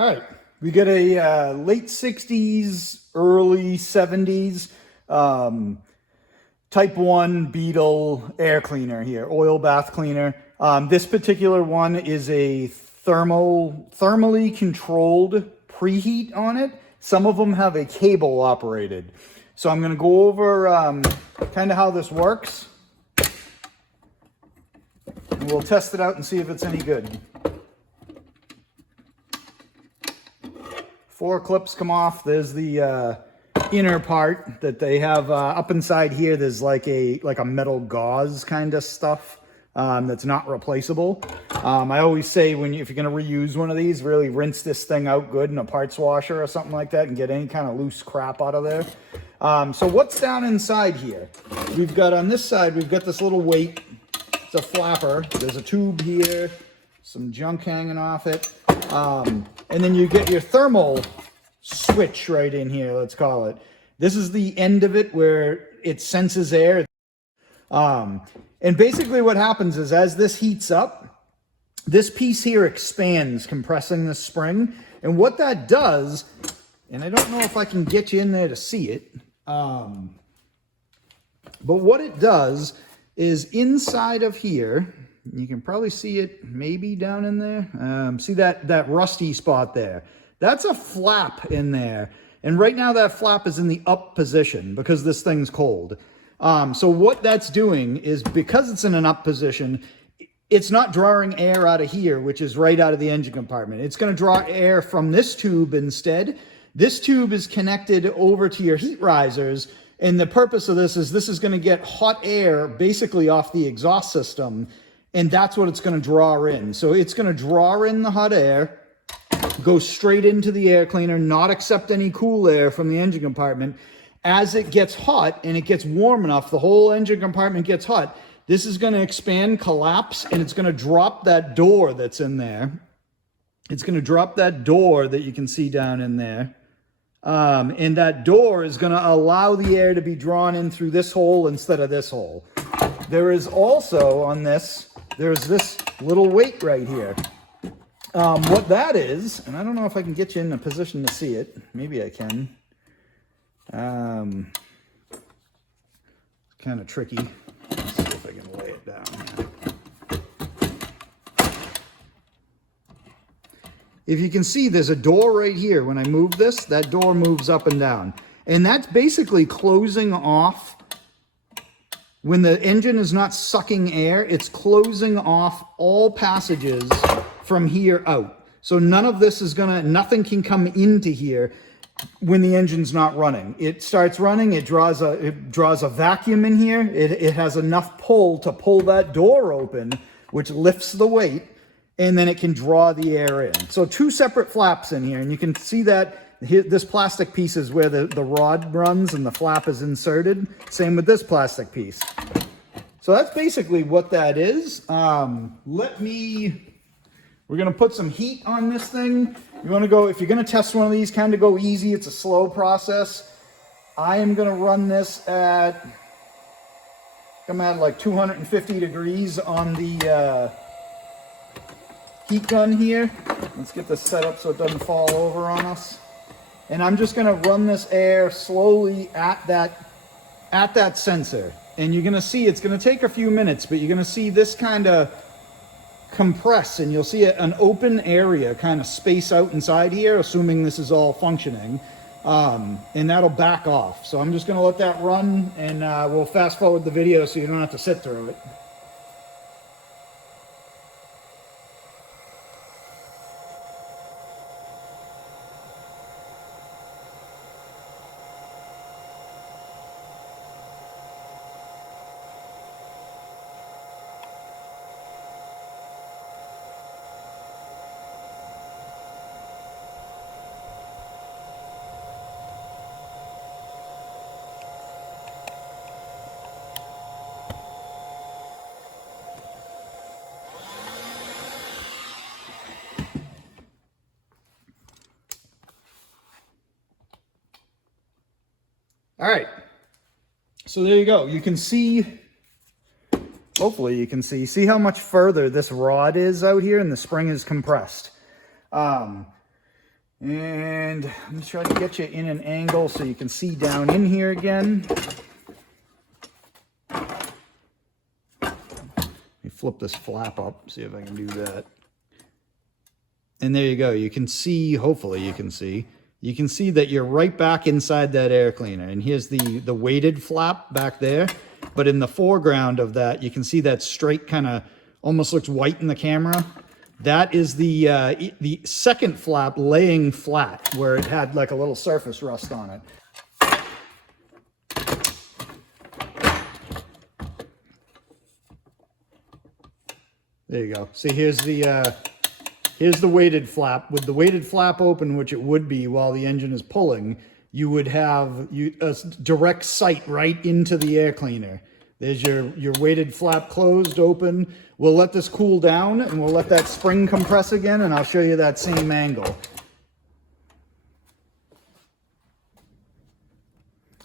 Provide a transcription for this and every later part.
All right, we got a late 60s, early 70s Type 1 Beetle air cleaner here, oil bath cleaner. This particular one is a thermally controlled preheat on it. Some of them have a cable operated. So I'm going to go over kind of how this works. And we'll test it out and see if it's any good. 4 clips come off. There's the inner part that they have up inside here. There's like a metal gauze kind of stuff that's not replaceable. I always say if you're going to reuse one of these, really rinse this thing out good in a parts washer or something like that and get any kind of loose crap out of there. So what's down inside here? We've got on this side, we've got this little weight. It's a flapper. There's a tube here, some junk hanging off it. And then you get your thermal switch right in here, let's call it. This is the end of it where it senses air. And basically what happens is as this heats up, this piece here expands, compressing the spring. And what that does, and I don't know if I can get you in there to see it, but what it does is inside of here, you can probably see it maybe down in there. See that rusty spot there? That's a flap in there. And right now that flap is in the up position because this thing's cold. So what that's doing is because it's in an up position, it's not drawing air out of here, which is right out of the engine compartment. It's going to draw air from this tube instead. This tube is connected over to your heat risers. And the purpose of this is going to get hot air basically off the exhaust system. And that's what it's going to draw in. So it's going to draw in the hot air, go straight into the air cleaner, not accept any cool air from the engine compartment. As it gets hot and it gets warm enough, the whole engine compartment gets hot, this is going to expand, collapse, and it's going to drop that door that's in there. It's going to drop that door that you can see down in there. And that door is going to allow the air to be drawn in through this hole instead of this hole. There is also on this, there's this little weight right here. What that is, and I don't know if I can get you in a position to see it. Maybe I can. It's kind of tricky. Let's see if I can lay it down here. If you can see, there's a door right here. When I move this, that door moves up and down. And that's basically closing off. When the engine is not sucking air, it's closing off all passages from here out. So none of this is nothing can come into here when the engine's not running. It starts running, it draws a vacuum in here. It has enough pull to pull that door open, which lifts the weight, and then it can draw the air in. So 2 separate flaps in here, and you can see that this plastic piece is where the rod runs and the flap is inserted. Same with this plastic piece. So that's basically what that is. We're going to put some heat on this thing. You want to go, if you're going to test one of these, kind of go easy. It's a slow process. I am going to run this at, I'm at like 250 degrees on the heat gun here. Let's get this set up so it doesn't fall over on us. And I'm just going to run this air slowly at that sensor. And you're going to see it's going to take a few minutes, but you're going to see this kind of compress, and you'll see an open area kind of space out inside here, assuming this is all functioning. And that'll back off. So I'm just going to let that run, and we'll fast forward the video so you don't have to sit through it. All right, so there you go. You can see, hopefully you can see how much further this rod is out here and the spring is compressed. And let me try to get you in an angle so you can see down in here again. Let me flip this flap up, see if I can do that. And there you go. You can see, hopefully you can see that you're right back inside that air cleaner. And here's the weighted flap back there. But in the foreground of that, you can see that straight kind of almost looks white in the camera. That is the second flap laying flat where it had like a little surface rust on it. There you go. See, here's the weighted flap. With the weighted flap open, which it would be while the engine is pulling, you would have a direct sight right into the air cleaner. There's your weighted flap closed, open. We'll let this cool down and we'll let that spring compress again, and I'll show you that same angle.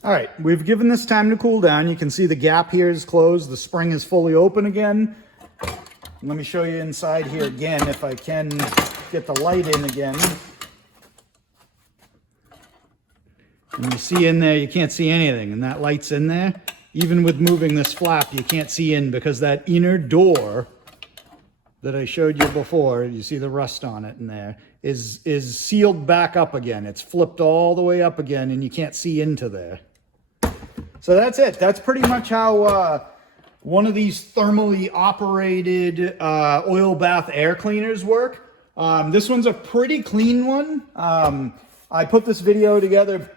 All right, we've given this time to cool down. You can see the gap here is closed. The spring is fully open again. Let me show you inside here again if I can get the light in again. And you see in there, you can't see anything, and that light's in there. Even with moving this flap, you can't see in because that inner door that I showed you before, you see the rust on it in there, is sealed back up again. It's flipped all the way up again, and you can't see into there. So that's it. That's pretty much how one of these thermally operated oil bath air cleaners work. This one's a pretty clean one. I put this video together,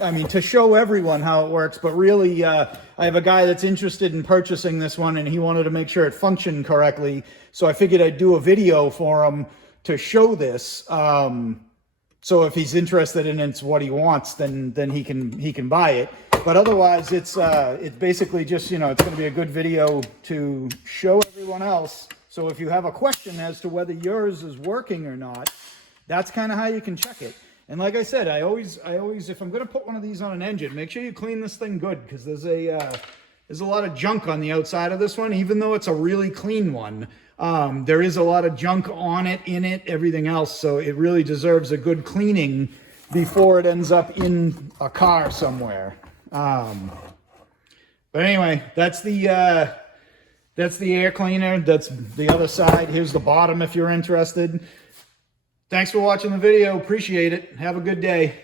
I mean, to show everyone how it works, but really I have a guy that's interested in purchasing this one, and he wanted to make sure it functioned correctly. So I figured I'd do a video for him to show this. So if he's interested in it's what he wants, then he can buy it. But otherwise, it's basically just, you know, it's going to be a good video to show everyone else. So if you have a question as to whether yours is working or not, that's kind of how you can check it. And like I said, I always, if I'm going to put one of these on an engine, make sure you clean this thing good, because there's a lot of junk on the outside of this one. Even though it's a really clean one, there is a lot of junk on it, in it, everything else. So it really deserves a good cleaning before it ends up in a car somewhere. But anyway, that's the air cleaner. That's the other side. Here's the bottom if you're interested. Thanks for watching the video. Appreciate it. Have a good day.